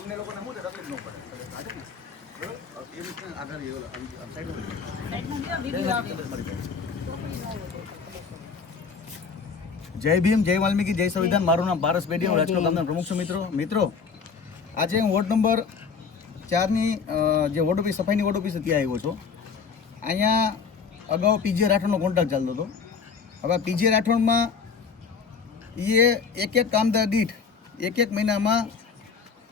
તમને લોકોને શું તકલીફ ન પડે આજે ને બરોબર એ રીતે આગળ જય ભીમ, જય વાલ્મીકી, જય સંવિધાન. મારું નામ પારસ પેઢી, હું રાજકોટ ગામના પ્રમુખ છું. મિત્રો આજે હું વોર્ડ નંબર 4ની જે વોર્ડ ઓફિસ સફાઈની વોર્ડ ઓફિસ ત્યાં આવ્યો છું. અહીંયા અગાઉ પીજે રાઠોડનો કોન્ટ્રાક્ટ ચાલતો હતો. હવે પીજે રાઠોડમાં એ એક કામદાર દીઠ એક મહિનામાં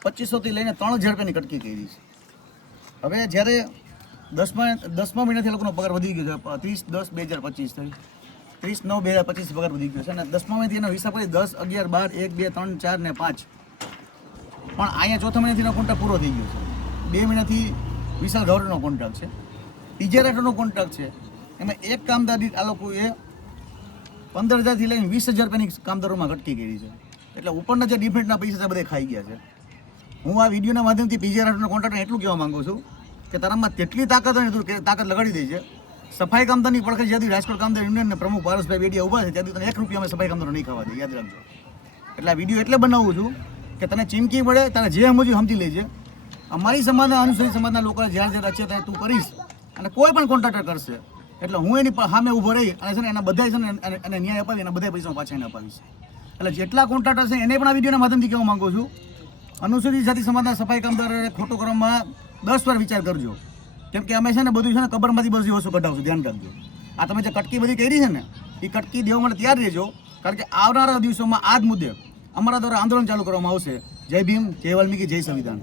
2500થી લઈને 3000 રૂપિયાની કટકી કરી છે. હવે જ્યારે 10મા મહિનાથી લોકોનો પગાર વધી ગયો છે, 30/10/2025 થઈ 30/9/2025 પગાર વધી ગયો છે અને 10મા મહિનાથી એનો હિસાબ કરી 10, 11, 12, 1, 2, 3, 4 ને 5 પણ અહીંયા ચોથા મહિનાથી કોન્ટ્રાક્ટ પૂરો થઈ ગયો છે. 2 મહિનાથી વિશાલ ગૌરવનો કોન્ટ્રાક્ટ છે, પીજે રાઠોડનો કોન્ટ્રાક્ટ છે. એમાં એક કામદાર દીઠ આ લોકોએ 15,000થી લઈને 20,000 રૂપિયાની કામદારોમાં કટકી કરી છે. એટલે ઉપરના જે ડિફેન્ટના પૈસા બધા ખાઈ ગયા છે. હું આ વિડીયોના માધ્યમથી પીજે રાઠોડના કોન્ટ્રાક્ટને એટલું કહેવા માંગુ છું કે તારામાં તેટલી તાકાત હોય ને તાકાત લગાડી દે છે. સફાઈ કામદારની પડખે જ્યાંથી રાજકોટ કામદાર યુનિયનના પ્રમુખ પારસભાઈ બેડિયા ઊભા છે ત્યાંથી તને 1 રૂપિયા અમે સફાઈ કામદારો નહીં ખાવા દે, યાદ રાખજો. એટલે આ વિડીયો એટલે બનાવું છું કે તને ચીમકી પડે, તારે જે સમજી લેજે. અમારી સમાજના અનુસૂચિત સમાજના લોકોને જ્યાં જ્યાં રચે ત્યાં તું કરીશ અને કોઈ પણ કોન્ટ્રાક્ટર કરશે એટલે હું એની સામે ઊભો રહી અને છે ને એના બધા છે ને એને ન્યાય અપાવી એના બધા પૈસા પાછા એને અપાવીશ. એટલે જેટલા કોન્ટ્રાક્ટર છે એને પણ આ વિડીયોના માધ્યમથી કહેવા માંગુ છું, અનુસૂચિત જાતિ સમાજના સફાઈ કામદારોને ખોટું કરવામાં 10 વાર વિચાર કરજો. કેમ કે અમે છે ને બધું છે ને કબરમાંથી બધી વસ્તુ કઢાવશું, ધ્યાન રાખજો. આ તમે જે કટકી બધી કરી છે ને એ કટકી દેવા માટે તૈયાર રહેજો, કારણ કે આવનારા દિવસોમાં આ જ મુદ્દે અમારા દ્વારા આંદોલન ચાલુ કરવામાં આવશે. જય ભીમ, જય વાલ્મીકી, જય સંવિધાન.